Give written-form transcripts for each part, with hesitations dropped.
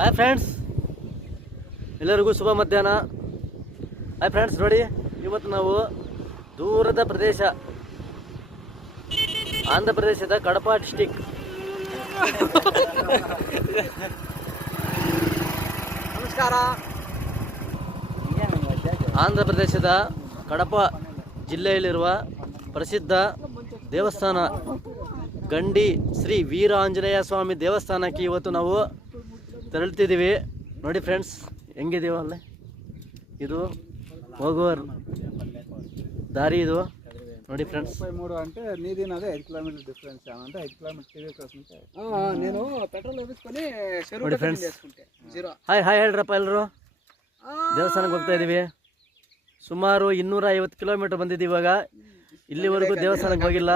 Hi friends, ಎಲ್ಲರಿಗೂ ಶುಭ ಮಧ್ಯಾಹ್ನ. Hi friends, ನೋಡಿ ಇವತ್ತು ನಾವು ದೂರದ ಪ್ರದೇಶ ಆಂಧ್ರ ಪ್ರದೇಶದ ಕಡಪ ಡಿಸ್ಟಿಕ್ ನಮಸ್ಕಾರ. ಆಂಧ್ರ ಪ್ರದೇಶದ ಕಡಪ ಜಿಲ್ಲೆಯಲ್ಲಿರುವ ಪ್ರಸಿದ್ಧ ದೇವಸ್ಥಾನ ಗಂಡಿ ಶ್ರೀ ವೀರ ಆಂಜನೇಯ ಸ್ವಾಮಿ ದೇವಸ್ಥಾನಕ್ಕೆ ಇವತ್ತು ನಾವು ತೆರಳುತ್ತಿದ್ದೀವಿ. ನೋಡಿ ಫ್ರೆಂಡ್ಸ್, ಹೆಂಗಿದೀವ ಅಲ್ಲೇ, ಇದು ಹೋಗುವ ದಾರಿ. ಇದು ನೋಡಿ ಫ್ರೆಂಡ್ಸ್, 33 అంటే నీదినదే 5 కిలోమీటర్ డిఫరెన్స్ అంటే 5 కిలోమీటర్ టీవీ క్రాస్ ఉంటే నేను పెట్రోల్ వేసుకొని ನೋಡಿ ಫ್ರೆಂಡ್ಸ್, ಹಾಯ್ ಹಾಯ್ ಹೇಳ್ರಪ್ಪ ಎಲ್ಲರೂ. ದೇವಸ್ಥಾನಕ್ಕೆ ಹೋಗ್ತಾ ಇದ್ದೀವಿ. ಸುಮಾರು 250 ಕಿಲೋಮೀಟರ್ ಬಂದಿದ್ದೀವಿ. ಇವಾಗ ಇಲ್ಲಿವರೆಗೂ ದೇವಸ್ಥಾನಕ್ಕೆ ಹೋಗಿಲ್ಲ.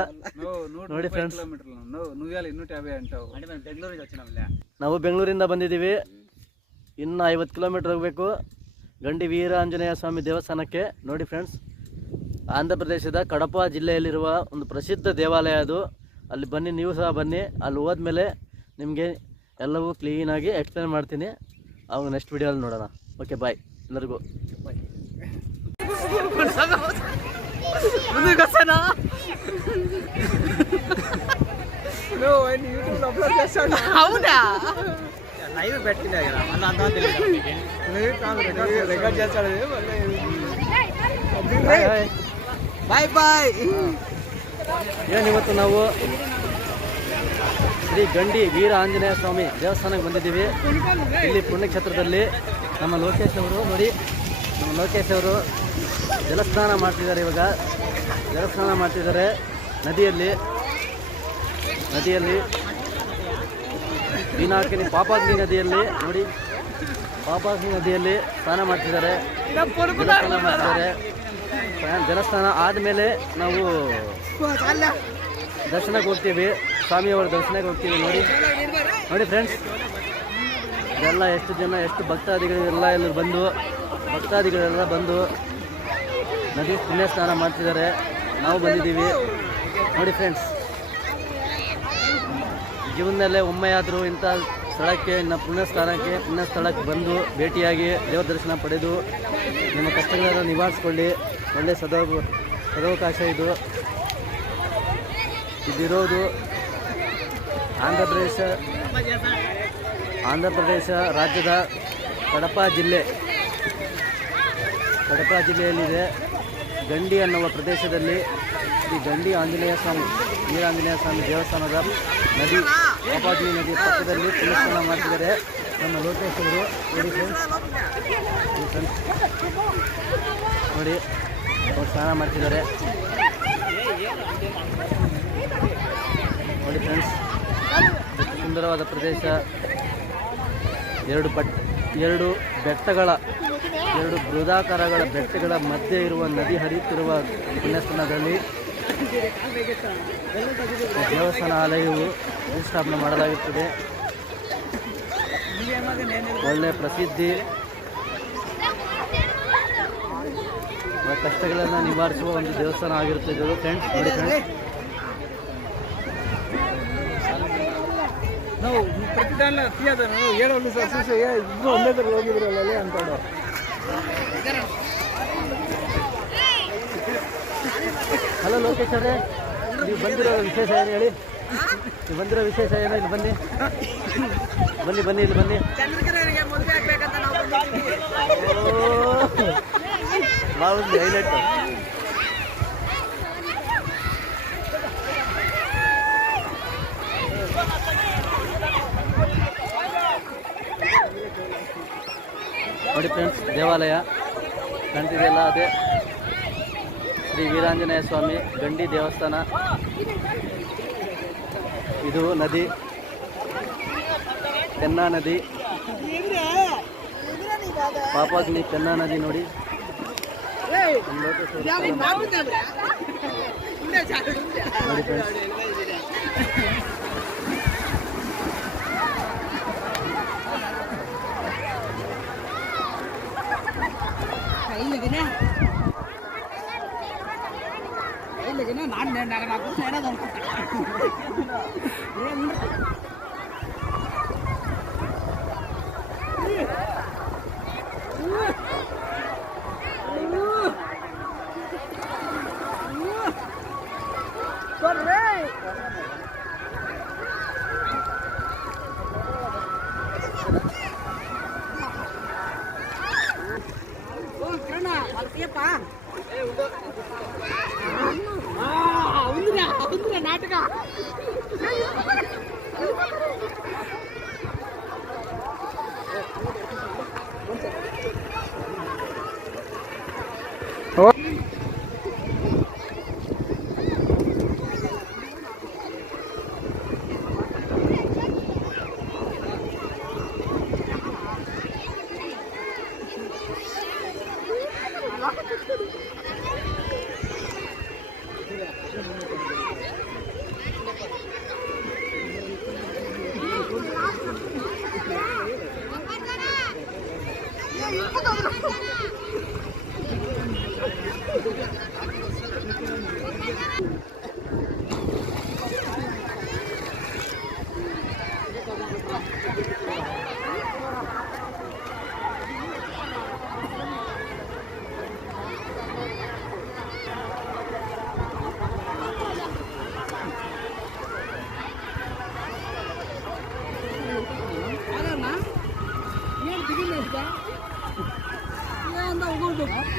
ನೋಡಿ ಫ್ರೆಂಡ್ಸ್, ನಾವು ಬೆಂಗಳೂರಿಂದ ಬಂದಿದ್ದೀವಿ. ಇನ್ನು 50 ಕಿಲೋಮೀಟರ್ ಹೋಗಬೇಕು ಗಂಡಿ ವೀರ ಆಂಜನೇಯ ಸ್ವಾಮಿ ದೇವಸ್ಥಾನಕ್ಕೆ. ನೋಡಿ ಫ್ರೆಂಡ್ಸ್, ಆಂಧ್ರ ಪ್ರದೇಶದ ಕಡಪ ಜಿಲ್ಲೆಯಲ್ಲಿರುವ ಒಂದು ಪ್ರಸಿದ್ಧ ದೇವಾಲಯ ಅದು. ಅಲ್ಲಿ ಬನ್ನಿ, ನೀವು ಸಹ ಬನ್ನಿ. ಅಲ್ಲಿ ಹೋದ್ಮೇಲೆ ನಿಮಗೆ ಎಲ್ಲವೂ ಕ್ಲೀನಾಗಿ ಎಕ್ಸ್ಪ್ಲೇನ್ ಮಾಡ್ತೀನಿ. ಅವಾಗ ನೆಕ್ಸ್ಟ್ ವಿಡಿಯೋಲ್ಲಿ ನೋಡೋಣ. ಓಕೆ, ಬಾಯ್ ಎಲ್ಲರಿಗೂ. అవునా లైవ్ పెట్టినా కదా రికార్డ్ చేస్తాడు. ಬಾಯ್ ಬಾಯ್. ಏನಿವತ್ತು ನಾವು ಶ್ರೀ ಗಂಡಿ ವೀರ ಆಂಜನೇಯ ಸ್ವಾಮಿ ದೇವಸ್ಥಾನಕ್ಕೆ ಬಂದಿದ್ದೀವಿ. ಇಲ್ಲಿ ಪುಣ್ಯಕ್ಷೇತ್ರದಲ್ಲಿ ನಮ್ಮ ಲೋಕೇಶ್ ಅವರು, ನೋಡಿ ನಮ್ಮ ಲೋಕೇಶ್ ಅವರು ಜಲಸ್ನಾನ ಮಾಡ್ತಿದ್ದಾರೆ. ಇವಾಗ ಜಲಸ್ನಾನ ಮಾಡ್ತಿದ್ದಾರೆ ನದಿಯಲ್ಲಿ ಪೀನಾಕಿನಿ ಪಾಪಾಗ್ನಿ ನದಿಯಲ್ಲಿ. ನೋಡಿ, ಪಾಪಾಗ್ನಿ ನದಿಯಲ್ಲಿ ಸ್ನಾನ ಮಾಡ್ತಿದ್ದಾರೆ, ಜಲಸ್ನಾನ ಮಾಡ್ತಿದ್ದಾರೆ. ಜಲಸ್ನಾನ ಆದಮೇಲೆ ನಾವು ದರ್ಶನಕ್ಕೆ ಹೋಗ್ತೀವಿ, ಸ್ವಾಮಿಯವರ ದರ್ಶನಕ್ಕೆ ಹೋಗ್ತೀವಿ. ನೋಡಿ ಫ್ರೆಂಡ್ಸ್, ಇದೆಲ್ಲ ಎಷ್ಟು ಜನ, ಎಷ್ಟು ಭಕ್ತಾದಿಗಳೆಲ್ಲ ಭಕ್ತಾದಿಗಳೆಲ್ಲ ಬಂದು ನದಿ ಪುಣ್ಯ ಸ್ನಾನ ಮಾಡ್ತಿದ್ದಾರೆ. ನಾವು ಬಂದಿದ್ದೀವಿ. ನೋಡಿ ಫ್ರೆಂಡ್ಸ್, ಜೀವನದಲ್ಲೇ ಒಮ್ಮೆಯಾದರೂ ಇಂಥ ಸ್ಥಳಕ್ಕೆ, ಇನ್ನು ಪುಣ್ಯ ಸ್ಥಳಕ್ಕೆ ಬಂದು ಭೇಟಿಯಾಗಿ ದೇವರ ದರ್ಶನ ಪಡೆದು ನಿಮ್ಮ ಕಷ್ಟಗಳನ್ನು ನಿವಾರಿಸ್ಕೊಳ್ಳಿ. ಒಳ್ಳೆಯ ಸದಾವಕಾಶ ಇದಿರೋದು ಆಂಧ್ರ ಪ್ರದೇಶ ರಾಜ್ಯದ ಕಡಪ ಜಿಲ್ಲೆಯಲ್ಲಿದೆ. ಗಂಡಿ ಅನ್ನುವ ಪ್ರದೇಶದಲ್ಲಿ ಶ್ರೀ ಗಂಡಿ ಆಂಜನೇಯ ಸ್ವಾಮಿ, ವೀರಾಂಜನೇಯ ಸ್ವಾಮಿ ದೇವಸ್ಥಾನದ ನದಿ, ಪಾಪಾಗ್ನಿ ನದಿ ಪಕ್ಕದಲ್ಲಿ ಪುಣ್ಯಸ್ನಾನ ಮಾಡ್ತಿದ್ದಾರೆ ನಮ್ಮ ಲೋಕೇಶ್ ಅವರು. ನೋಡಿ ಫ್ರೆಂಡ್ಸ್, ನೋಡಿ ಅವ್ರು ಸ್ನಾನ ಮಾಡ್ತಿದ್ದಾರೆ. ನೋಡಿ ಫ್ರೆಂಡ್ಸ್, ಎಷ್ಟು ಸುಂದರವಾದ ಪ್ರದೇಶ. ಎರಡು ಬೃಹದಾಕಾರಗಳ ಬೆಟ್ಟಗಳ ಮಧ್ಯೆ ಇರುವ ನದಿ ಹರಿಯುತ್ತಿರುವ ಪುಣ್ಯಸ್ಥಾನದಲ್ಲಿ ದೇವಸ್ಥಾನ ಆಲಯವು ಪ್ರತಿಷ್ಠಾಪನೆ ಮಾಡಲಾಗುತ್ತದೆ. ಒಳ್ಳೆಯ ಪ್ರಸಿದ್ಧಿ, ಕಷ್ಟಗಳನ್ನು ನಿವಾರಿಸುವ ಒಂದು ದೇವಸ್ಥಾನ ಆಗಿರುತ್ತದೆ ಫ್ರೆಂಡ್ಸ್. ನೋಡಿ ಫ್ರೆಂಡ್ಸ್, ನಾವು ಪ್ರತಿ ಟೈಮ್ ಹೇಳೋದು ಇನ್ನೂ ಒಂದೇ ಥರ ಹೋಗಿದ್ರಲ್ಲ ಅಂತಾಡು. ಹಲೋ ಲೋಕೇಶ್ ಅವರೇ, ನೀವು ಬಂದಿರೋ ವಿಶೇಷ ಏನು ಹೇಳಿ? ನೀವು ಬಂದಿರೋ ವಿಶೇಷ ಏನು? ಇಲ್ಲಿ ಬನ್ನಿ ಇಲ್ಲಿ ಬನ್ನಿ. ಬಾವುಂದಿ ಹೈಲೈಟ್. ನೋಡಿ ಫ್ರೆಂಡ್ಸ್, ದೇವಾಲಯ ಕಾಣ್ತಿದೆಯಲ್ಲ, ಅದೇ ಶ್ರೀ ವೀರಾಂಜನೇಯ ಸ್ವಾಮಿ ಗಂಡಿ ದೇವಸ್ಥಾನ. ಇದು ನದಿ, ಪೆನ್ನಾ ನದಿ, ಪಾಪಾಗ್ನಿ ಪೆನ್ನಾ ನದಿ. ನೋಡಿ ಫ್ರೆಂಡ್ಸ್,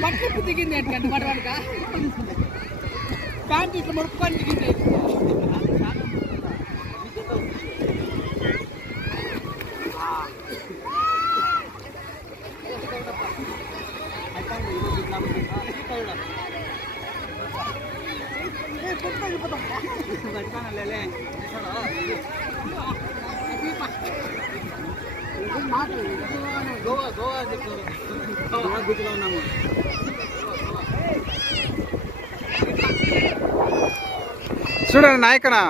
బట్టలు దిగింది ఏంటంటే మడవాడుగా ప్యాంట్ ఇట్లా ముడుపుకొని దిగింది. చూడండి నాయకనా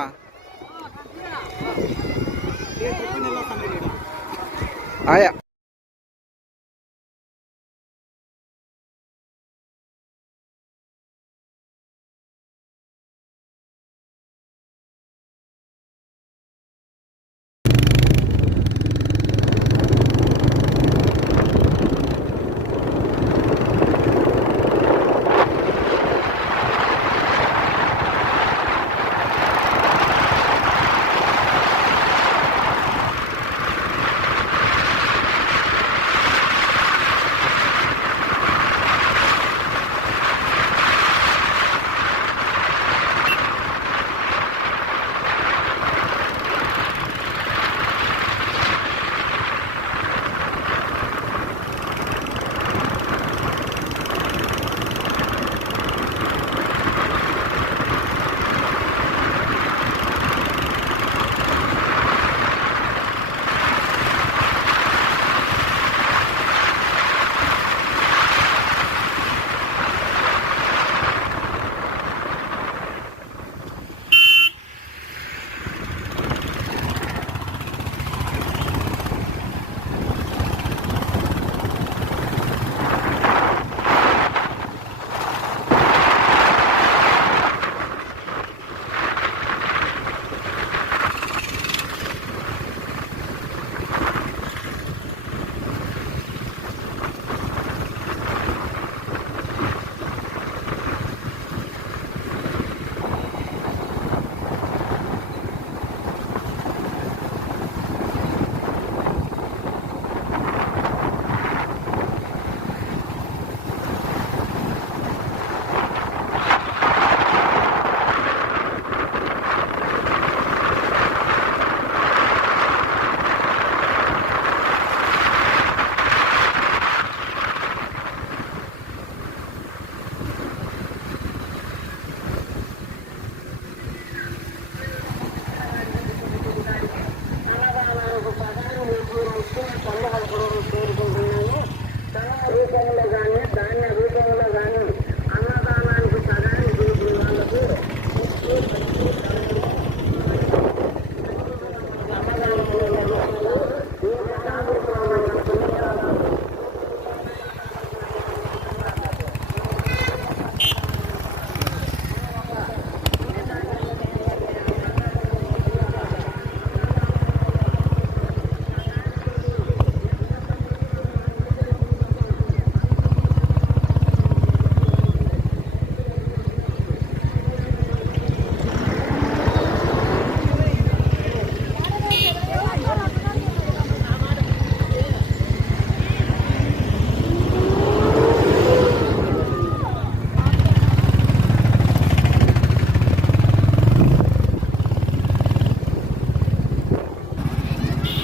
ఆయా